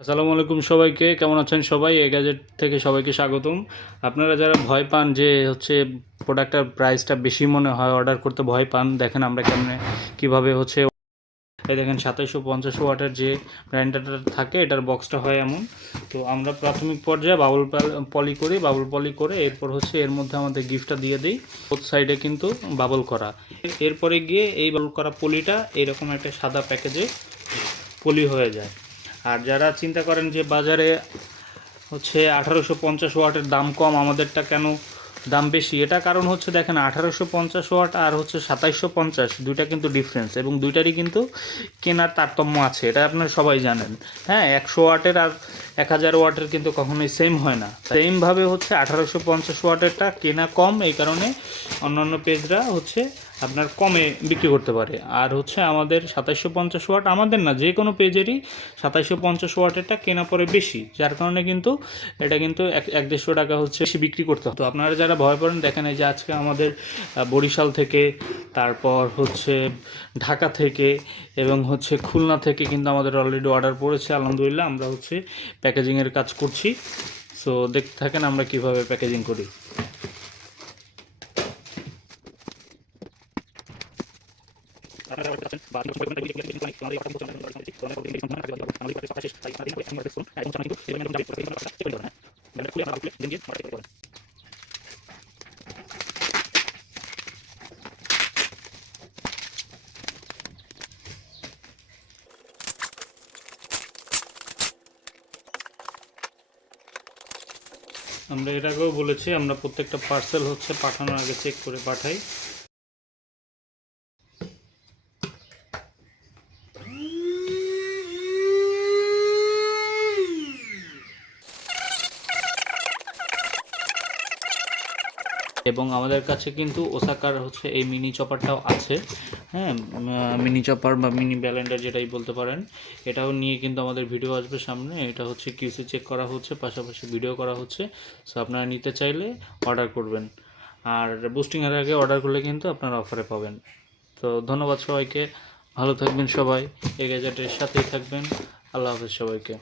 আসসালামু আলাইকুম সবাইকে, কেমন আছেন সবাই? এই গ্যাজেট থেকে সবাইকে স্বাগতম। আপনারা যারা ভয় পান যে প্রোডাক্টটার প্রাইসটা বেশি মনে হয়, অর্ডার করতে ভয় পান, দেখেন আমরা কীভাবে এই দেখেন 2750 ওয়াটের যে গ্রাইন্ডারটা থাকে, এটার বক্সটা হয় এমন। তো আমরা প্রাথমিক পর্যায়ে বাবুল পলি করে এরপর এর মধ্যে আমাদের গিফটটা দিয়ে দিই। বোথ সাইডে কিন্তু বাবল করা, এরপরে গিয়ে এই বাবল করা পলিটা এরকম একটা সাদা প্যাকেজে পলি হয়ে যায়। আর যারা চিন্তা করেন যে বাজারে 1850 ওয়াটের দাম কম, আমাদেরটা কেন দাম বেশি, এটা কারণ দেখেন 1850 ওয়াট আর 2750, দুইটা কিন্তু ডিফারেন্স, এবং দুইটারই কিন্তু কেনার তারতম্য আছে, এটা আপনারা সবাই জানেন। হ্যাঁ, 100 ওয়াটের আর 1000 ওয়াটের কিন্তু কখনোই সেম হয় না। সেমভাবে 1850 ওয়াটেরটা কেনা কম, এই কারণে অন্যান্য পেজরা আপনার কমে বিক্রি করতে পারে। আর আমাদের 2750 ওয়াট, আমাদের না, যে কোনো পেজেরই 2750 ওয়াটেরটা কেনা পড়ে বেশি, যার কারণে কিন্তু এটা কিন্তু 150 টাকা বেশি বিক্রি করতে হয়। তো আপনারা যারা ভয় পড়েন, দেখেন এই যে আজকে আমাদের বরিশাল থেকে, তারপর ঢাকা থেকে এবং খুলনা থেকে কিন্তু আমাদের অলরেডি অর্ডার পড়েছে। আলহামদুলিল্লাহ, আমরা প্যাকেজিংয়ের কাজ করছি। সো দেখতে থাকেন আমরা কিভাবে প্যাকেজিং করি। আমরা এর আগেও বলেছি, আমরা প্রত্যেকটা পার্সেল পাঠানোর আগে চেক করে পাঠাই। এবং আমাদের কাছে কিন্তু ওসাকার এই মিনি চপারটাও আছে। হ্যাঁ, মিনি চপার বা মিনি ব্লেন্ডার যেটাই বলতে পারেন, এটাও নিয়ে কিন্তু আমাদের ভিডিও আসবে সামনে। এটা কিউসি চেক করা হচ্ছে, পাশাপাশি ভিডিও করা হচ্ছে। সো আপনারা নিতে চাইলে অর্ডার করবেন, আর বুস্টিংয়ের আগে অর্ডার করলে কিন্তু আপনারা অফারে পাবেন। তো ধন্যবাদ সবাইকে, ভালো থাকবেন সবাই, এই গ্যাজেটের সাথেই থাকবেন। আল্লাহ হাফেজ সবাইকে।